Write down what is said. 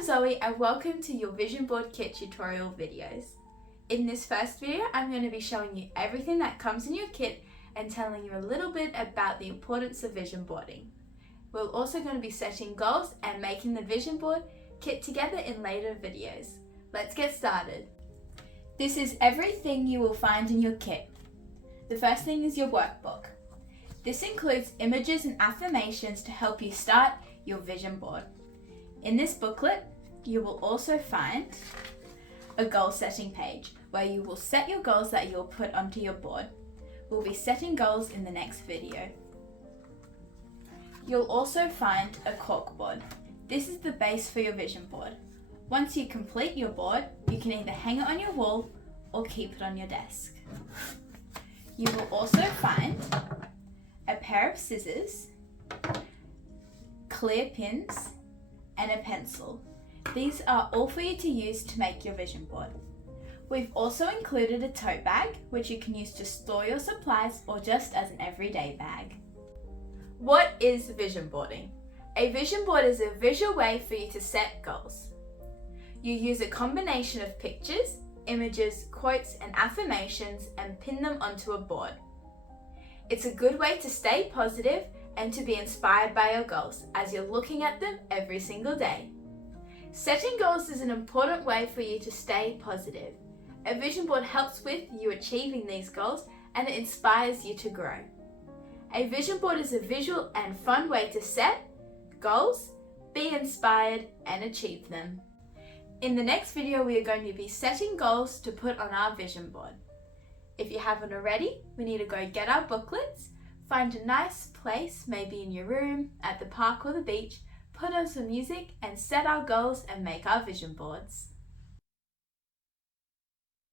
I'm Zoe and welcome to your Vision Board Kit tutorial videos. In this first video, I'm going to be showing you everything that comes in your kit and telling you a little bit about the importance of vision boarding. We're also going to be setting goals and making the vision board kit together in later videos. Let's get started. This is everything you will find in your kit. The first thing is your workbook. This includes images and affirmations to help you start your vision board. In this booklet, you will also find a goal setting page where you will set your goals that you'll put onto your board. We'll be setting goals in the next video. You'll also find a corkboard. This is the base for your vision board. Once you complete your board, you can either hang it on your wall or keep it on your desk. You will also find a pair of scissors, clear pins, and a pencil. These are all for you to use to make your vision board. We've also included a tote bag, which you can use to store your supplies or just as an everyday bag. What is vision boarding? A vision board is a visual way for you to set goals. You use a combination of pictures, images, quotes, and affirmations and pin them onto a board. It's a good way to stay positive and to be inspired by your goals as you're looking at them every single day. Setting goals is an important way for you to stay positive. A vision board helps with you achieving these goals and it inspires you to grow. A vision board is a visual and fun way to set goals, be inspired, and achieve them. In the next video, we are going to be setting goals to put on our vision board. If you haven't already, we need to go get our booklets, find a nice place, maybe in your room, at the park or the beach, put on some music and set our goals and make our vision boards.